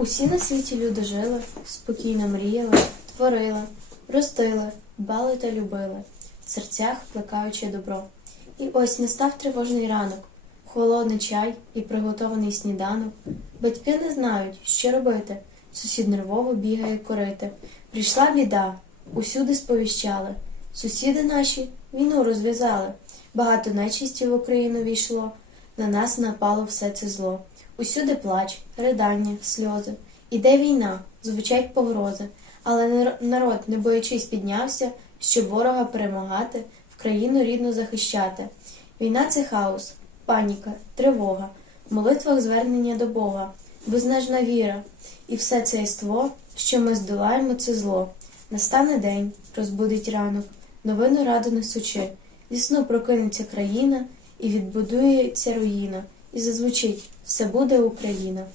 Усі на світі люди жили, спокійно мріяли, творили, ростили, дбали та любили, в серцях плекаючи добро. І ось настав тривожний ранок, холодний чай і приготований сніданок. Батьки не знають, що робити. Сусід нервово бігає корити. Прийшла біда, усюди сповіщали. Сусіди наші війну розв'язали. Багато нечисті в Україну війшло. На нас напало все це зло. Усюди плач, ридання, сльози. Іде війна, звучать погрози. Але народ, не боячись, піднявся, щоб ворога перемагати, в країну рідну захищати. Війна це хаос, паніка, тривога, в молитвах звернення до Бога, безнежна віра, і все це єство, що ми здолаємо це зло. Настане день, розбудить ранок, новину раду несучи. Зі сну прокинеться країна, і відбудується руїна, і зазвучить все буде Україна.